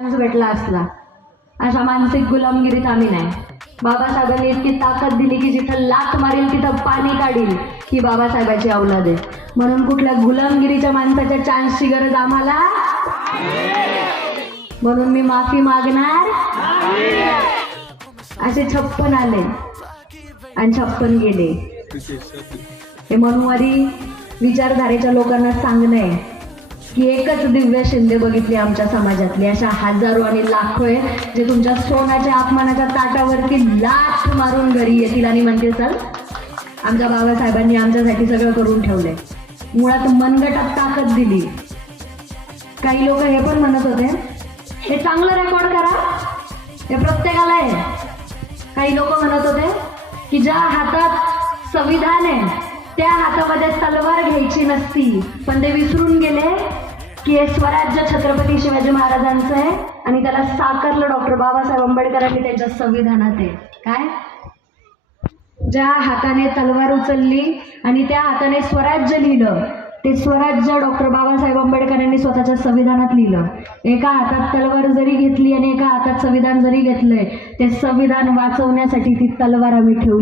भेटला असला, अशा मानसिक गुलामगिरीत आम्ही नाही. बाबासाहेबांनी इतकी ताकद दिली की जिथं लाथ मारील तिथं पाणी काढील, ही बाबासाहेबांची औलाद आहे. म्हणून कुठल्या गुलामगिरीच्या माणसाच्या चान्सची गरज आम्हाला. म्हणून मी माफी मागणार. असे 56 आले आणि 56 गेले. हे मनुवादी विचारधारेच्या लोकांना सांगणं आहे की एकच दिव्य शिंदे बघितली आमच्या समाजातली. अशा हजारो आणि लाखो आहे जे तुमच्या सोन्याच्या अपमानाच्या ताटावरती लाथ मारून घरी येतील आणि म्हणतील चल आमच्या बाबासाहेबांनी आमच्यासाठी सगळं करून ठेवलंय. मुळात मनगटात ताकद दिली. काही लोक हे पण म्हणत होते हे चांगलं रेकॉर्ड करा, हे प्रत्येकाला आहे. काही लोक म्हणत होते की ज्या हातात संविधान आहे त्या हातामध्ये तलवार घ्यायची नसती, पण ते विसरून गेले की हे स्वराज्य छत्रपती शिवाजी महाराजांचं आहे आणि त्याला साकारलं डॉक्टर बाबासाहेब आंबेडकरांनी त्यांच्या संविधानात आहे. काय? ज्या हाताने तलवार उचलली आणि त्या हाताने स्वराज्य लिहिलं, ते स्वराज्य डॉक्टर बाबासाहेब आंबेडकरांनी स्वतःच्या संविधानात लिहिलं. एका हातात तलवार जरी घेतली आणि एका हातात संविधान जरी घेतलंय, ते संविधान वाचवण्यासाठी ती तलवार आम्ही ठेवली.